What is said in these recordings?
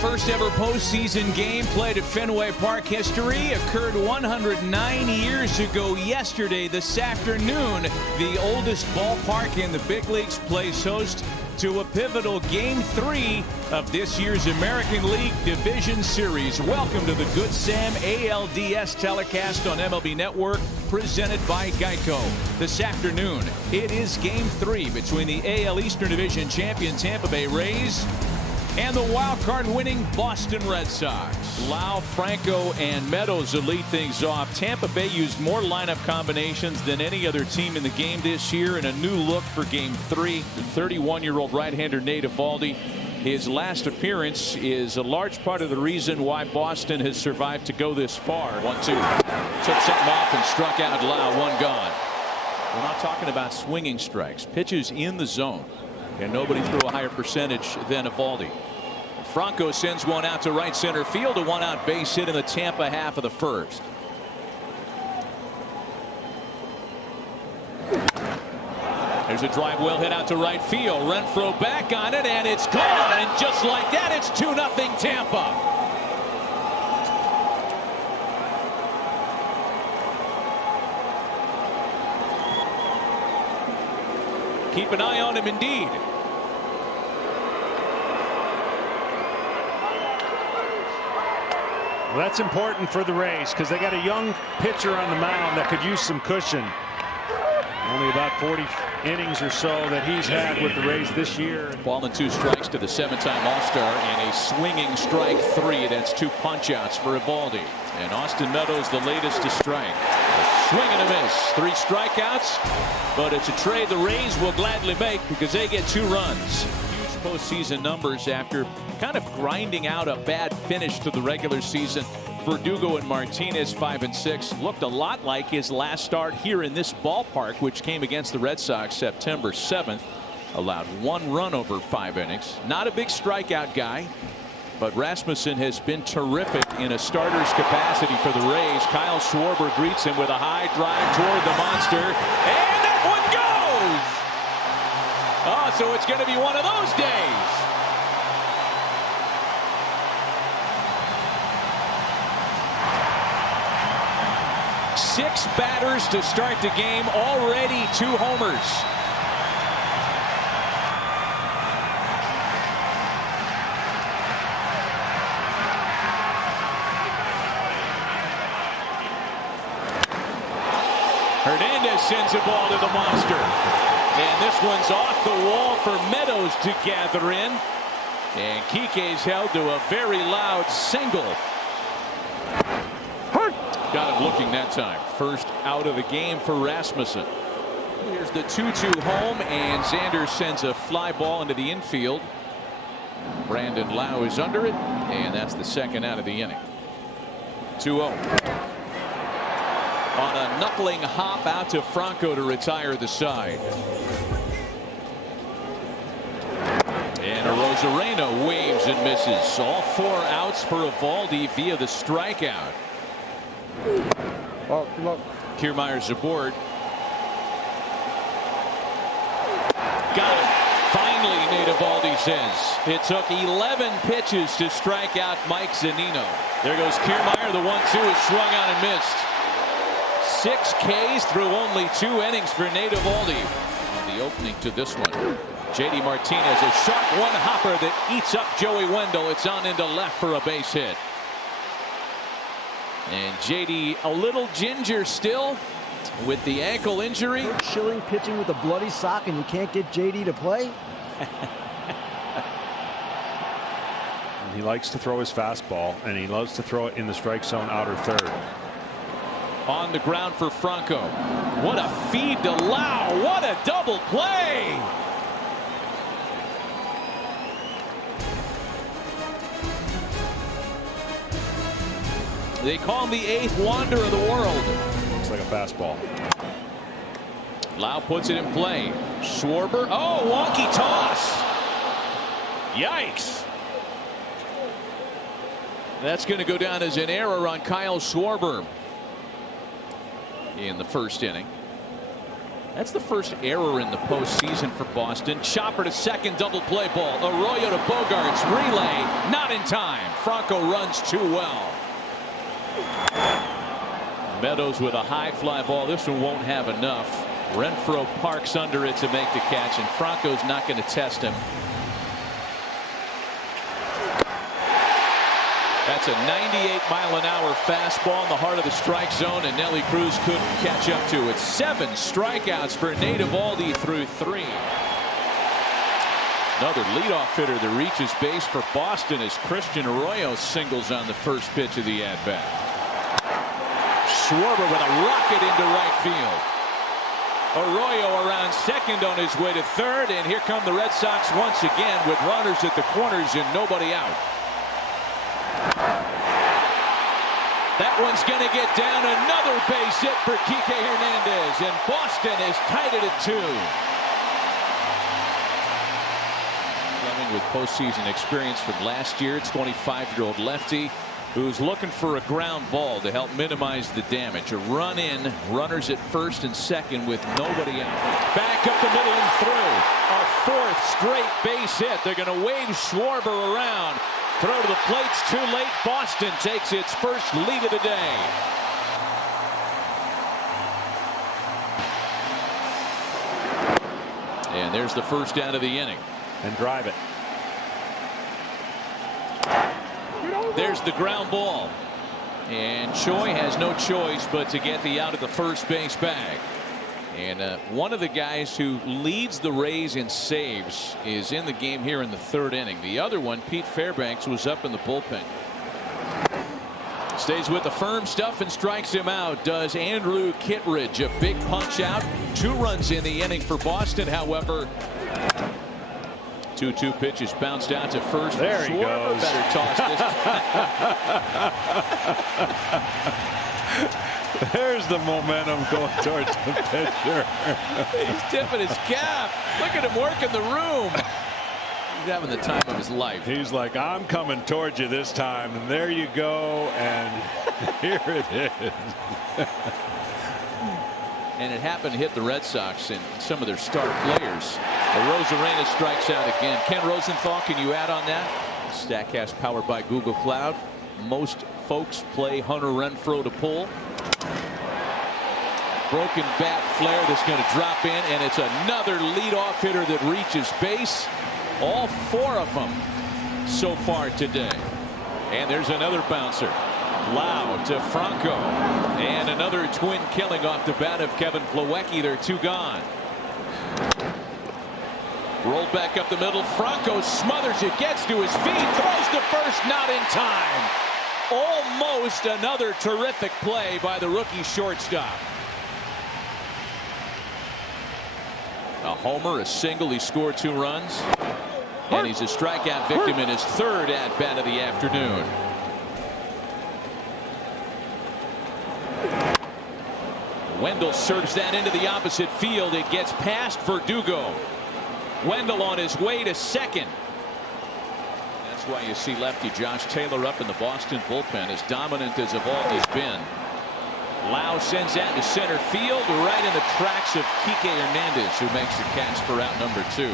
first ever postseason game played at Fenway Park history occurred 109 years ago yesterday this afternoon. The oldest ballpark in the big leagues plays host to a pivotal Game 3 of this year's American League Division Series. Welcome to the Good Sam ALDS telecast on MLB Network, presented by Geico. This afternoon, it is Game 3 between the AL Eastern Division champion Tampa Bay Rays and the wild card winning Boston Red Sox. Lau, Franco, and Meadows will lead things off. Tampa Bay used more lineup combinations than any other team in the game this year, and a new look for Game 3. The 31-year-old right-hander Nate Eovaldi, his last appearance is a large part of the reason why Boston has survived to go this far. 1-2. Took something off and struck out Lau. One gone. We're not talking about swinging strikes. Pitches in the zone. And nobody threw a higher percentage than Eovaldi. Franco sends one out to right center field. A one-out base hit in the Tampa half of the first. There's a drive well hit out to right field. Renfroe back on it, and it's gone. And just like that, it's 2-0 Tampa. Keep an eye on him indeed. Well, that's important for the Rays because they got a young pitcher on the mound that could use some cushion. Only about 40 innings or so that he's had with the Rays this year. Ball and 2 strikes to the 7-time All-Star, and a swinging strike 3. That's 2 punch-outs for Eovaldi. And Austin Meadows, the latest to strike. A swing and a miss. 3 strikeouts, but it's a trade the Rays will gladly make because they get 2 runs. Huge postseason numbers after kind of grinding out a bad finish to the regular season. Verdugo and Martinez 5-6 looked a lot like his last start here in this ballpark, which came against the Red Sox September 7th. Allowed 1 run over 5 innings. Not a big strikeout guy, but Rasmussen has been terrific in a starter's capacity for the Rays. Kyle Schwarber greets him with a high drive toward the monster, and that one goes. Oh, so it's going to be one of those days. 6 batters to start the game, already 2 homers. Hernandez sends a ball to the monster. And this one's off the wall for Meadows to gather in. And Kike's held to a very loud single. Got him looking that time. First out of the game for Rasmussen. Here's the 2-2 home, and Xander sends a fly ball into the infield. Brandon Lau is under it, and that's the 2nd out of the inning. 2-0. On a knuckling hop out to Franco to retire the side. And Arozarena waves and misses. All 4 outs for Eovaldi via the strikeout. Oh, look. Kiermaier's aboard. Got him. Finally, Nate Eovaldi says. It took 11 pitches to strike out Mike Zunino. There goes Kiermaier. The 1-2 is swung on and missed. 6 Ks through only 2 innings for Nate Eovaldi. On the opening to this one, J.D. Martinez, a sharp one-hopper that eats up Joey Wendell. It's on into left for a base hit. And J.D. a little ginger still with the ankle injury. Schilling pitching with a bloody sock, and you can't get J.D. to play. He likes to throw his fastball, and he loves to throw it in the strike zone outer third. On the ground for Franco. What a feed to Lau. What a double play. They call him the 8th wonder of the world. Looks like a fastball. Lau puts it in play. Schwarber. Oh, wonky toss. Yikes. That's going to go down as an error on Kyle Schwarber in the first inning. That's the first error in the postseason for Boston. Chopper to second, double play ball. Arroyo to Bogarts, relay, not in time. Franco runs too well. Meadows with a high fly ball. This one won't have enough. Renfroe parks under it to make the catch, and Franco's not going to test him. That's a 98-mile-an-hour fastball in the heart of the strike zone, and Nelly Cruz couldn't catch up to it. 7 strikeouts for Nate Eovaldi through 3. Another leadoff hitter that reaches base for Boston as Christian Arroyo singles on the first pitch of the at-bat. Schwarber with a rocket into right field. Arroyo around second on his way to third, and here come the Red Sox once again with runners at the corners and nobody out. That one's going to get down. Another base hit for Kike Hernandez, and Boston is tied at 2. Fleming with postseason experience from last year, 25-year-old lefty who's looking for a ground ball to help minimize the damage. A run in, runners at first and second with nobody out. Back up the middle and through. A 4th straight base hit. They're going to wave Schwarber around. Throw to the plate's too late. Boston takes its first lead of the day. And there's the first out of the inning. And drive it. There's the ground ball. And Choi has no choice but to get the out of the first base bag. And one of the guys who leads the Rays in saves is in the game here in the 3rd inning. The other one, Pete Fairbanks, was up in the bullpen. Stays with the firm stuff and strikes him out. Does Andrew Kittredge. A big punch out. 2 runs in the inning for Boston, however. 2-2 pitches bounced out to first. There he goes. Better toss this. There's the momentum going towards the pitcher. He's tipping his cap. Look at him working the room. He's having the time of his life. He's like, I'm coming towards you this time. And there you go. And here it is. And it happened to hit the Red Sox and some of their star players. Rosarena strikes out again. Ken Rosenthal, can you add on that? Statcast powered by Google Cloud. Most folks play Hunter Renfroe to pull. Broken bat flare that's going to drop in, and it's another leadoff hitter that reaches base. All 4 of them so far today. And there's another bouncer. Loud to Franco. And another twin killing off the bat of Kevin Plawecki. They're 2 gone. Rolled back up the middle. Franco smothers it, gets to his feet, throws to first, not in time. Almost another terrific play by the rookie shortstop. A homer, a single. He scored 2 runs. And he's a strikeout victim in his 3rd at-bat of the afternoon. Wendell serves that into the opposite field. It gets past Verdugo. Wendell on his way to second. That's why you see lefty Josh Taylor up in the Boston bullpen, as dominant as Eovaldi's been. Lau sends that to center field, right in the tracks of Kike Hernandez, who makes the catch for out number 2.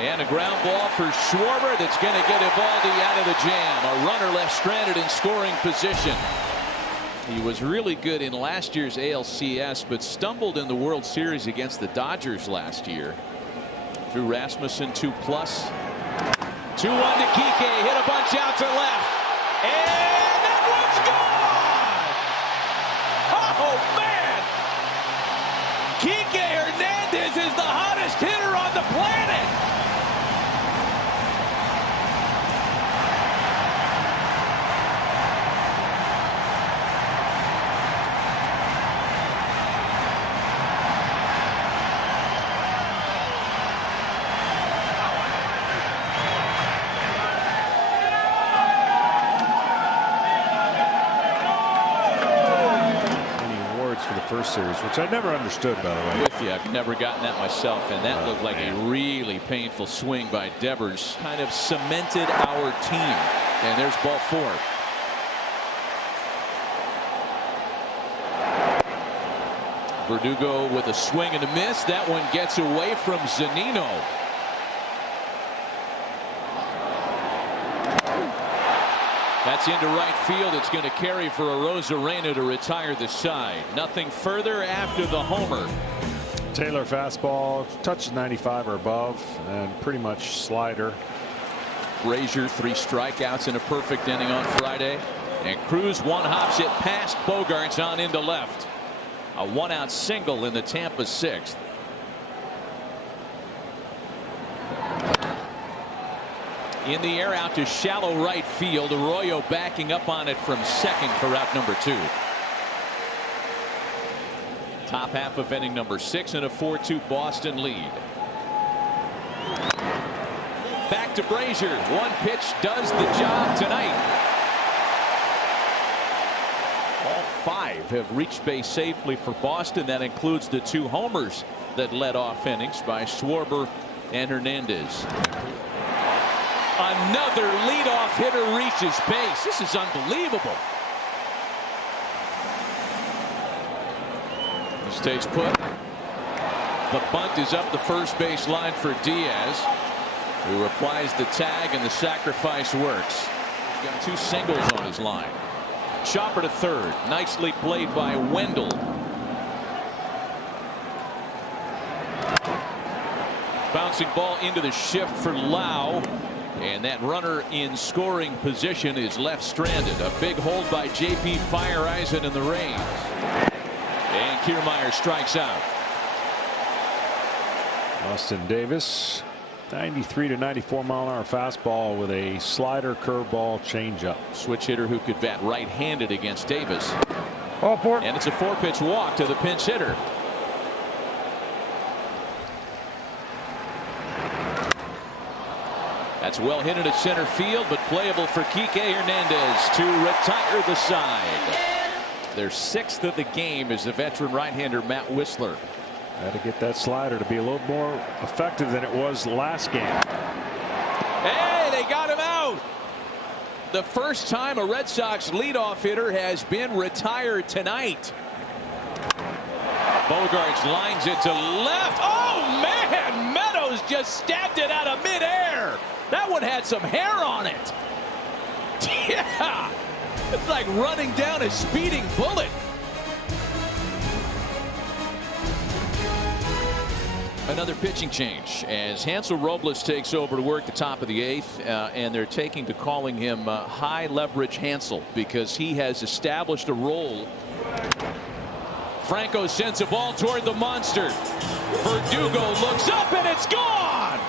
And a ground ball for Schwarber that's going to get Eovaldi out of the jam. A runner left stranded in scoring position. He was really good in last year's ALCS, but stumbled in the World Series against the Dodgers last year. Drew Rasmussen 2+. 2-1 to Kike. Hit a bunch out to left. And that one's gone! Oh, man! Kike Hernandez is the hottest hitter on the planet! First series, which I never understood, by the way. With you, I've never gotten that myself, and that looked like a really painful swing by Devers. Kind of cemented our team. And there's ball 4. Verdugo with a swing and a miss. That one gets away from Zunino. That's into right field. It's going to carry for Arozarena to retire the side. Nothing further after the homer. Taylor fastball, touches 95 or above, and pretty much slider. Brazier 3 strikeouts in a perfect inning on Friday. And Cruz one hops it past Bogaerts on into left. A 1-out single in the Tampa 6th. In the air out to shallow right field. Arroyo backing up on it from second for out number 2. Top half of inning number 6 and a 4-2 Boston lead. Back to Brazier. One pitch does the job tonight. All 5 have reached base safely for Boston. That includes the 2 homers that led off innings by Schwarber and Hernandez. Another leadoff hitter reaches base. This is unbelievable. He stays put. The bunt is up the first base line for Diaz, who applies the tag, and the sacrifice works. He's got 2 singles on his line. Chopper to third. Nicely played by Wendell. Bouncing ball into the shift for Lau. And that runner in scoring position is left stranded. A big hold by J.P. Fireeisen in the Rays. And Kiermaier strikes out. Austin Davis, 93 to 94 mile-an-hour fastball with a slider, curveball, changeup. Switch hitter who could bat right-handed against Davis. Oh, and it's a 4-pitch walk to the pinch hitter. That's well hit into center field, but playable for Kike Hernandez to retire the side. Their 6th of the game is the veteran right-hander Matt Whistler. Had to get that slider to be a little more effective than it was last game. Hey, they got him out. The first time a Red Sox leadoff hitter has been retired tonight. Bogaerts lines it to left. Oh, man! Meadows just stabbed it out of midair. That one had some hair on it. Yeah, it's like running down a speeding bullet. Another pitching change as Hansel Robles takes over to work the top of the 8th, and they're taking to calling him high leverage Hansel because he has established a role. Franco sends a ball toward the monster. Verdugo looks up and it's gone.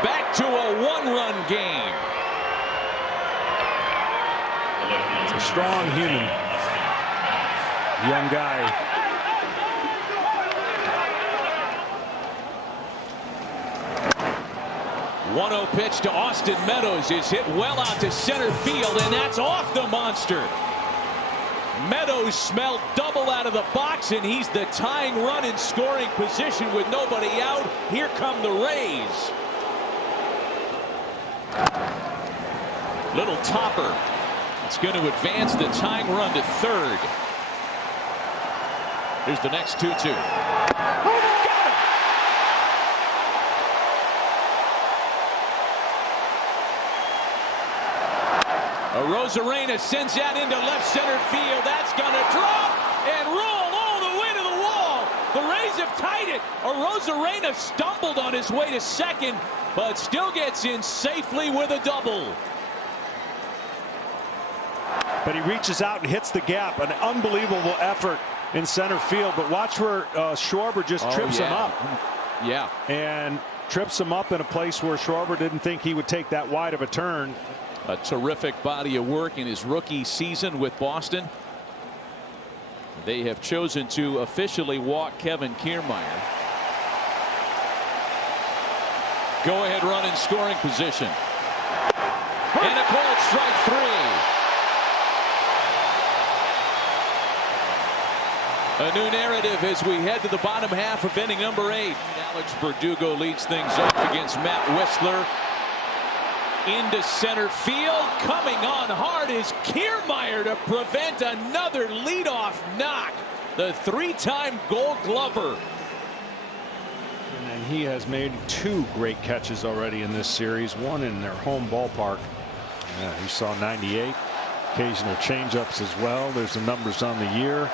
Back to a 1-run game. It's a strong human. Young guy. One-0 pitch to Austin Meadows is hit well out to center field, and that's off the monster. Meadows smelled double out of the box, and he's the tying run in scoring position with nobody out. Here come the Rays. Little topper. It's going to advance the tying run to third. Here's the next 2-2. Arozarena sends that into left center field. That's going to drop and roll all the way to the wall. The Rays have tied it. Arozarena stumbled on his way to second, but still gets in safely with a double. But he reaches out and hits the gap. An unbelievable effort in center field. But watch where Schwarber just trips him up. Yeah. And trips him up in a place where Schwarber didn't think he would take that wide of a turn. A terrific body of work in his rookie season with Boston. They have chosen to officially walk Kevin Kiermaier. Go ahead run in scoring position. And a called strike 3. A new narrative as we head to the bottom half of inning number 8. Alex Verdugo leads things off against Matt Whistler. Into center field. Coming on hard is Kiermaier to prevent another leadoff knock. The 3-time Gold Glover. And he has made 2 great catches already in this series. One in their home ballpark. Yeah, he saw 98. Occasional changeups as well. There's the numbers on the year.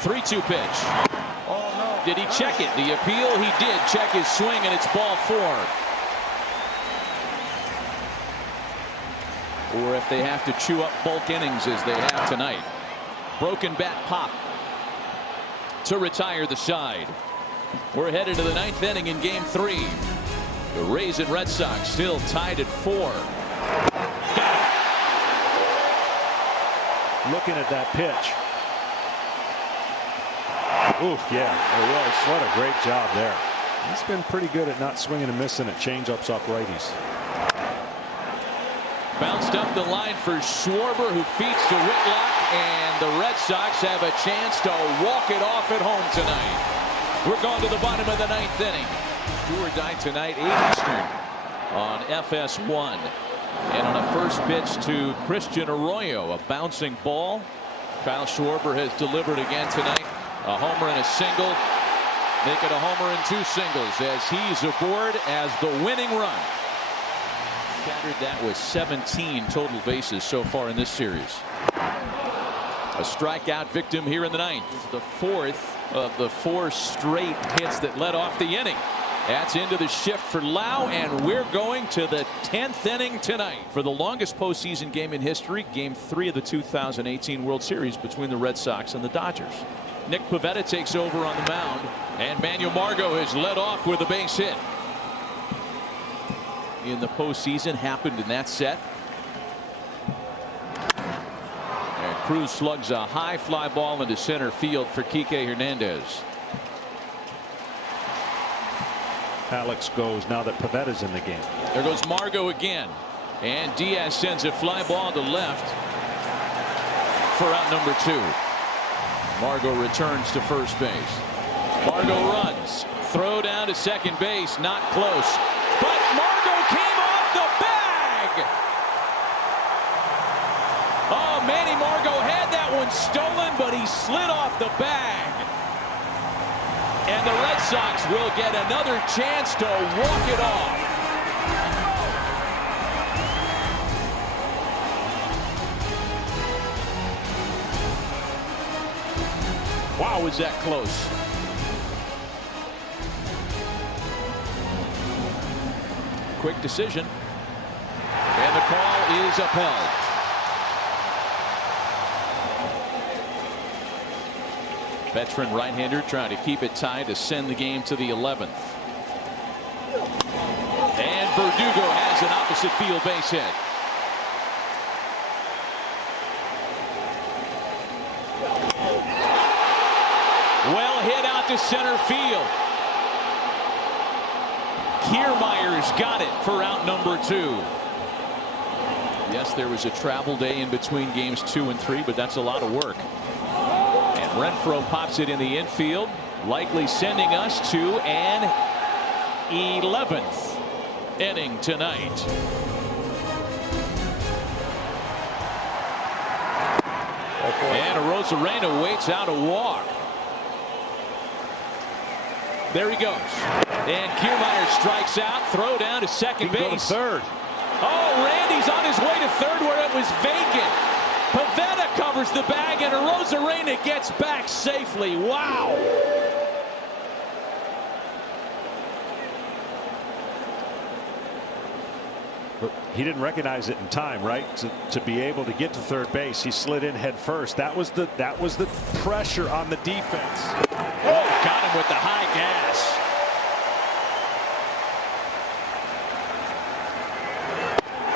3-2 pitch. Oh, no. Did he check it? The appeal, he did check his swing, and it's ball 4. Or if they have to chew up bulk innings as they have tonight. Broken bat pop to retire the side. We're headed to the 9th inning in game 3. The Rays and Red Sox still tied at 4. Looking at that pitch. Oof, yeah, it was. What a great job there. He's been pretty good at not swinging and missing at changeups off righties. Bounced up the line for Schwarber, who feeds to Whitlock, and the Red Sox have a chance to walk it off at home tonight. We're going to the bottom of the 9th inning. Do or die tonight, 8 Eastern on FS1. And on a first pitch to Christian Arroyo, a bouncing ball. Kyle Schwarber has delivered again tonight. A homer and a single. Make it a homer and 2 singles as he's aboard as the winning run. Shattered that with 17 total bases so far in this series. A strikeout victim here in the 9th. The 4th of the 4 straight hits that led off the inning. That's into the shift for Lau, and we're going to the 10th inning tonight. For the longest postseason game in history, game 3 of the 2018 World Series between the Red Sox and the Dodgers. Nick Pivetta takes over on the mound, and Manuel Margot has led off with a base hit. In the postseason, happened in that set. And Cruz slugs a high fly ball into center field for Kike Hernandez. Alex goes now that Pivetta's in the game. There goes Margot again, and Diaz sends a fly ball to left for out number 2. Margot returns to first base. Margot runs. Throw down to second base. Not close. But Margot came off the bag. Oh, Manny Margot had that one stolen, but he slid off the bag. And the Red Sox will get another chance to walk it off. Wow, was that close. Quick decision. And the call is upheld. Veteran right-hander trying to keep it tied to send the game to the 11th. And Verdugo has an opposite field base hit. Well hit out to center field. Kiermaier's got it for out number 2. Yes, there was a travel day in between games 2 and 3, but that's a lot of work. And Renfroe pops it in the infield, likely sending us to an 11th inning tonight. And Arozarena waits out a walk. There he goes. And Kiermaier strikes out. Throw down to second base. Go to third. Oh, Randy's on his way to third where it was vacant. Pivetta covers the bag, and Arozarena gets back safely. Wow. But he didn't recognize it in time, right? To be able to get to third base, he slid in head first. That was the pressure on the defense. Oh, got him with the high gas.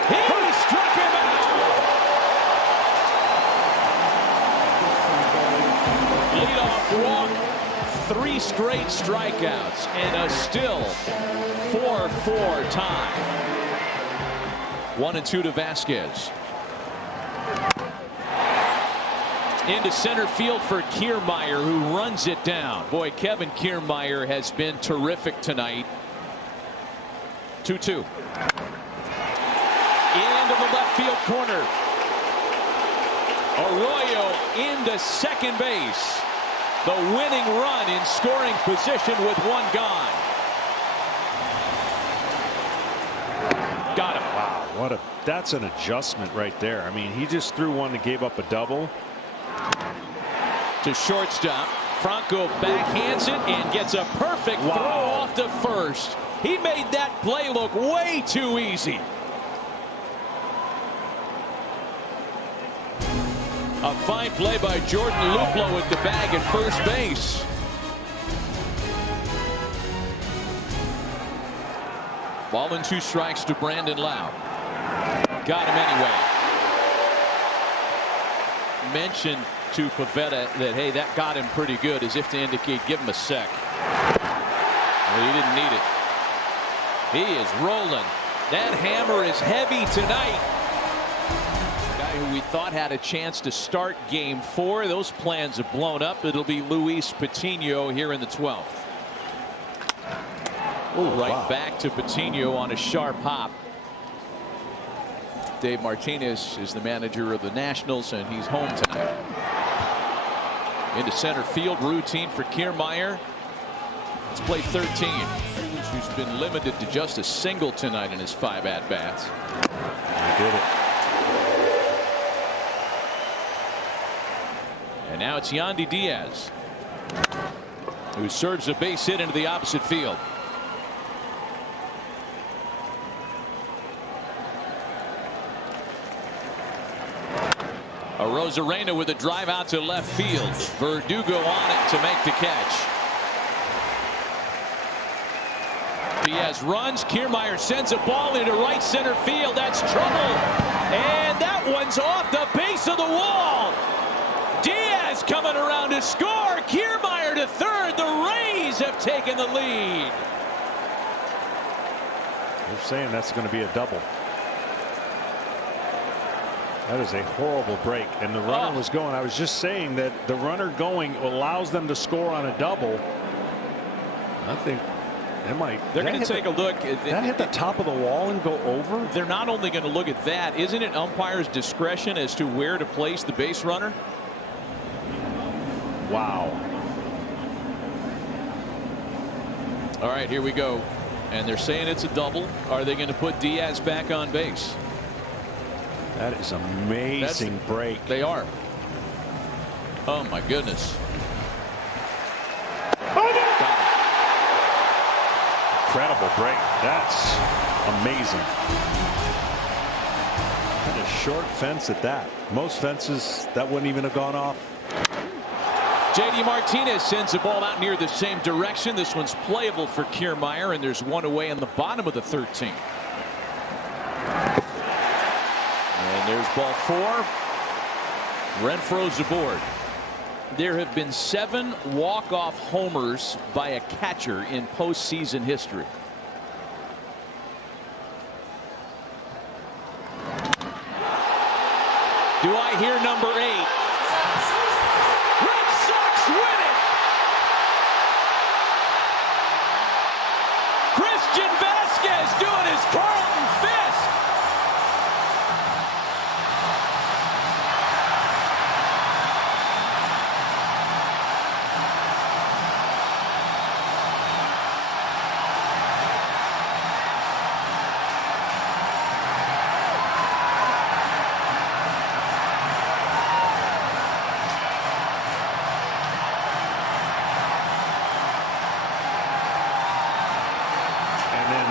He struck him out. Leadoff walk, 3 straight strikeouts, and a still 4-4 tie. 1-2 to Vasquez. Into center field for Kiermaier, who runs it down. Boy, Kevin Kiermaier has been terrific tonight. 2-2. Into the left field corner. Arroyo into second base. The winning run in scoring position with one gone. Got him. Wow, that's an adjustment right there. I mean, he just threw one that gave up a double. To shortstop. Franco backhands it and gets a perfect throw off to first. He made that play look way too easy. A fine play by Jordan Luplow at the bag at first base. Ball and 2 strikes to Brandon Lowe. Got him anyway. Mentioned to Pivetta that, hey, that got him pretty good, as if to indicate give him a sec. Well, he didn't need it. He is rolling. That hammer is heavy tonight. Guy who we thought had a chance to start game 4. Those plans have blown up. It'll be Luis Patino here in the 12th. Right back to Patino on a sharp hop. Dave Martinez is the manager of the Nationals, and he's home tonight. Into center field, routine for Kiermaier. Let's play 13. Who's been limited to just a single tonight in his 5 at-bats. He did it. And now it's Yandy Diaz, who serves a base hit into the opposite field. Arozarena with a drive out to left field. Verdugo on it to make the catch. Diaz runs. Kiermaier sends a ball into right center field. That's trouble. And that one's off the base of the wall. Diaz coming around to score. Kiermaier to third. The Rays have taken the lead. They're saying that's going to be a double. That is a horrible break, and the runner was going. I was just saying that the runner going allows them to score on a double. I think they might. They're going to take a look. That hit the top of the wall and go over. They're not only going to look at that. Isn't it umpire's discretion as to where to place the base runner? Wow. All right, here we go. And they're saying it's a double. Are they going to put Diaz back on base? That is amazing break. They are. Oh my goodness. Incredible break. That's amazing. And a short fence at that. Most fences that wouldn't even have gone off. JD Martinez sends the ball out near the same direction. This one's playable for Kiermaier, and there's one away in the bottom of the 13th. And there's ball 4. Renfroe's aboard. There have been 7 walk-off homers by a catcher in postseason history. Do I hear number 8? Red Sox win it! Christian Vasquez doing his Carlton Fisk.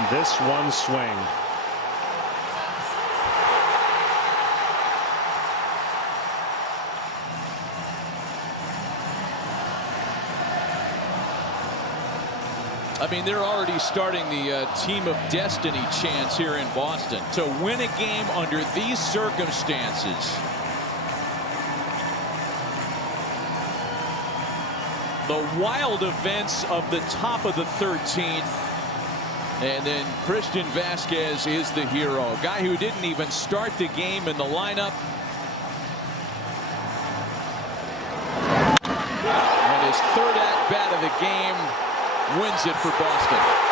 This one swing. I mean, they're already starting the team of destiny chants here in Boston. To win a game under these circumstances. The wild events of the top of the 13th. And then Christian Vasquez is the hero. A guy who didn't even start the game in the lineup. the game wins it for Boston.